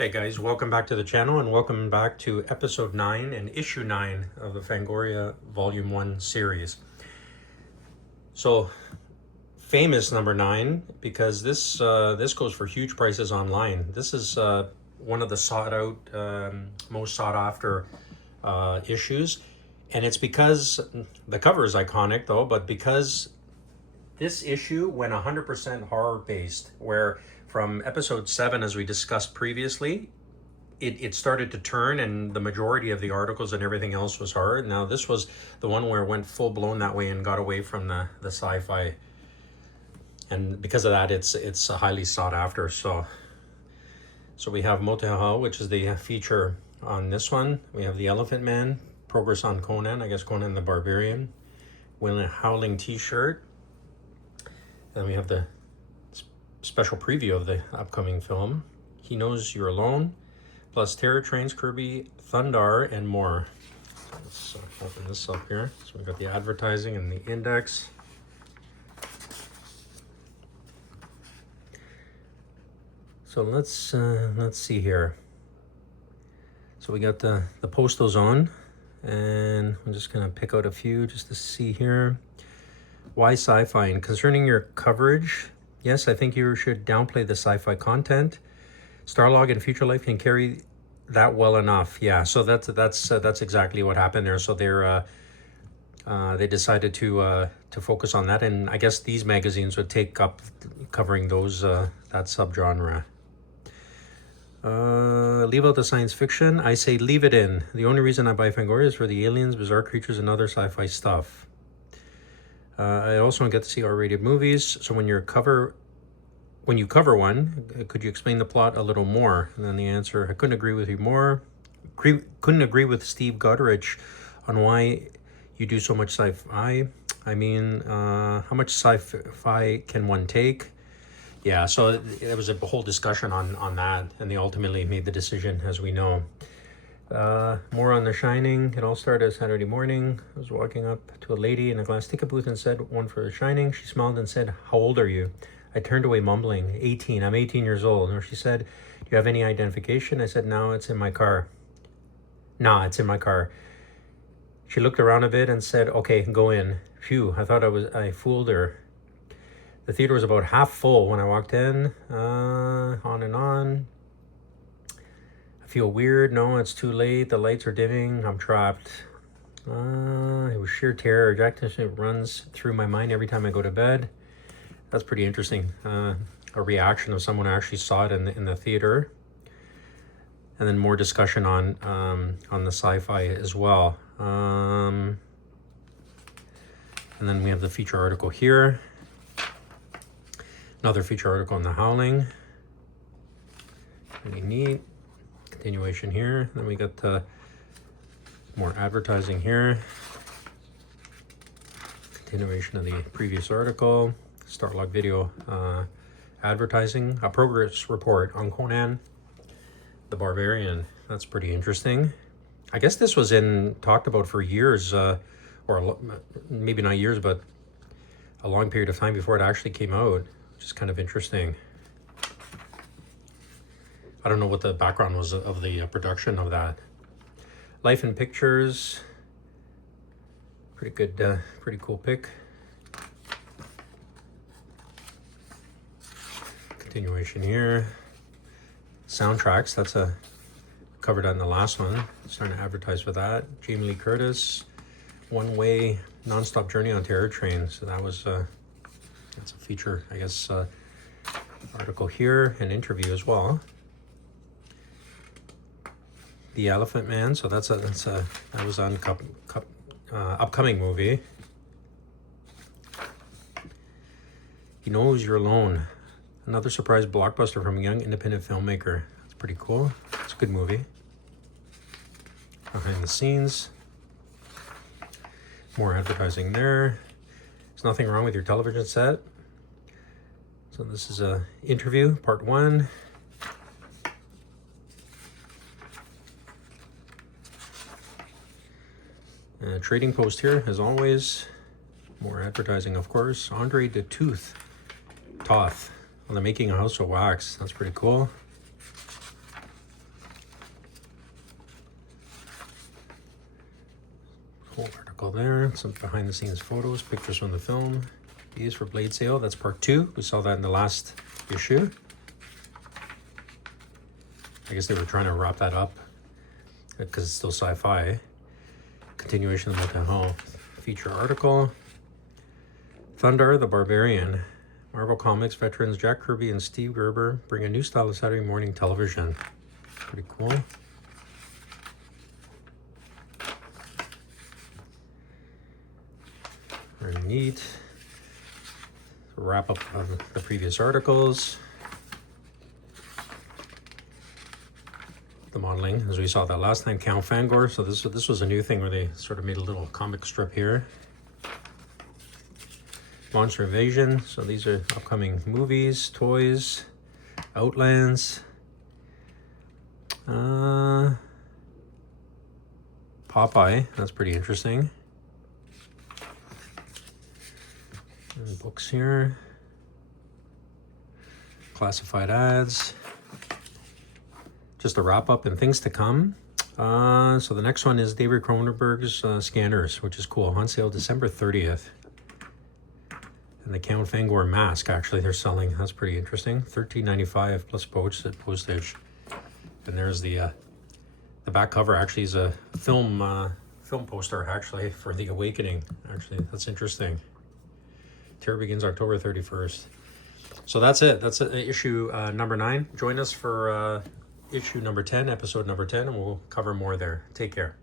Hey guys, welcome back to the channel and welcome back to episode 9 and issue 9 of the Fangoria Volume 1 series. So, famous number 9 because this goes for huge prices online. This is one of the most sought after issues, and it's because the cover is iconic though, but because this issue went 100% horror based, where from episode 7, as we discussed previously, it started to turn and the majority of the articles and everything else was horror. Now this was the one where it went full blown that way and got away from the sci-fi, and because of that it's highly sought after. So we have Motel, which is the feature on this one. We have the Elephant Man, progress on Conan, I guess Conan the Barbarian, with a Howling t-shirt. Then we have the special preview of the upcoming film, He Knows You're Alone, plus Terror Trains, Kirby, Thundar, and more. Let's open this up here. So we've got the advertising and the index. So let's see here. So we got the postals on, and I'm just gonna pick out a few just to see here. Why sci-fi? And concerning your coverage, yes, I think you should downplay the sci-fi content. Starlog and Future Life can carry that well enough. Yeah, so that's exactly what happened there. So they decided to focus on that, and I guess these magazines would take up covering those that subgenre. Leave out the science fiction. I say leave it in. The only reason I buy Fangoria is for the aliens, bizarre creatures, and other sci-fi stuff. I also want to get to see R-rated movies. So when you cover one, could you explain the plot a little more? And then the answer: I couldn't agree with you more. Couldn't agree with Steve Gutteridge on why you do so much sci-fi. I mean, how much sci-fi can one take? Yeah, so there was a whole discussion on that, and they ultimately made the decision, as we know. More on The Shining. It all started Saturday morning. I was walking up to a lady in a glass ticket booth and said, "One for The Shining." She smiled and said, "How old are you?" I turned away mumbling, 18. I'm 18 years old. And she said, "Do you have any identification?" I said, "No, it's in my car." "Nah, it's in my car." She looked around a bit and said, "Okay, go in." Phew, I thought I fooled her. The theater was about half full when I walked in. On and on. I feel weird. No, it's too late. The lights are dimming. I'm trapped. It was sheer terror. Jack Nicholson runs through my mind every time I go to bed. That's pretty interesting. A reaction of someone who actually saw it in the theater. And then more discussion on the sci-fi as well. And then we have the feature article here. Another feature article on the Howling. Really neat. Continuation here. Then we got more advertising here. Continuation of the previous article. Starlog video advertising. A progress report on Conan the Barbarian. That's pretty interesting. I guess this was talked about for years, or maybe not years, but a long period of time before it actually came out, which is kind of interesting. I don't know what the background was of the production of that. Life in Pictures. Pretty good, pretty cool pick. Continuation here. Soundtracks, that's covered on the last one. Starting to advertise for that. Jamie Lee Curtis, One Way Non-Stop Journey on Terror Train. So that was that's a feature, I guess, article here, an interview as well. The Elephant Man, so that was on upcoming movie. He Knows You're Alone. Another surprise blockbuster from a young independent filmmaker. That's pretty cool. It's a good movie. Behind the scenes. More advertising there. There's nothing wrong with your television set. So this is a interview, part 1. Trading post here, as always. More advertising, of course. Andre de Toth on the making of House of Wax. That's pretty cool. Cool article there. Some behind the scenes photos, pictures from the film. These for Blade Sale. That's part 2. We saw that in the last issue. I guess they were trying to wrap that up because it's still sci-fi. Continuation of the mental health feature article. Thunder the Barbarian. Marvel Comics veterans Jack Kirby and Steve Gerber bring a new style of Saturday morning television. Pretty cool. Very neat. Wrap up of the previous articles. The modeling, as we saw that last time, Count Fangor. So this was a new thing where they sort of made a little comic strip here. Monster Invasion. So these are upcoming movies, toys, Outlands. Popeye. That's pretty interesting. And books here. Classified ads. Just a wrap up and things to come. So the next one is David Cronenberg's Scanners, which is cool. On sale December 30th. And the Count Fangor mask, actually, they're selling. That's pretty interesting. $13.95 plus postage. And there's the back cover. Actually, is a film poster actually for The Awakening. Actually, that's interesting. Terror begins October 31st. So that's it. That's issue number 9. Join us for issue number 10, episode number 10, and we'll cover more there. Take care.